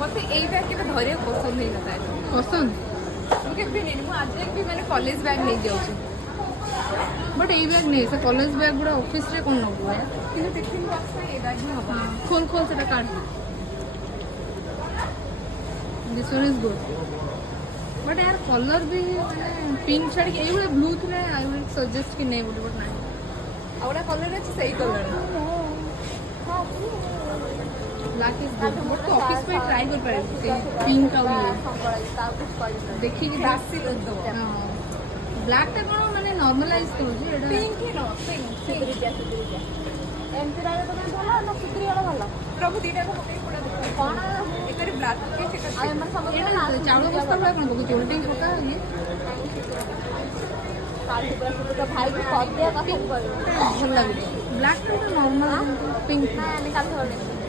मते एई बैग के धरे पसंद नहीं नता है पसंद मुझे भी नहीं मु आज भी मैंने कॉलेज बैग नहीं जाऊँ बट ये बैग नहीं से कॉलेज बैग गुड़ा ऑफिस रे कोन नबो यार किंतु टिफिन बॉक्स में ए बैग ही हबो खोल खोल सेटा काट this one is good but यार कलर भी माने पिंक छाड़ी ए वाला ब्लू थे आई विल सजेस्ट कि नहीं बोले बट नहीं आवड़ा कलर है सही colour black is good but तो ऑफिस में ट्राई कर पारे पिंक का ये देखिए कि राशि लग दो हां ब्लैक टा कोन माने नॉर्मलाइज करू जे एटा पिंक ही नो पिंक सिद्रिया एमती राय तो भला ना सिद्रिया वाला प्रभु दीटा को पकई पड़ा देखो कोन एकरी ब्लैक के चेक आ मन समझ एटा चावल बस्ता वाला कोन बकु चोल्टी पका ये काल पूरा तो भाई को कॉल दिया का सब भल लागे ब्लैक टा नॉर्मल पिंक ना निकाल थोड़े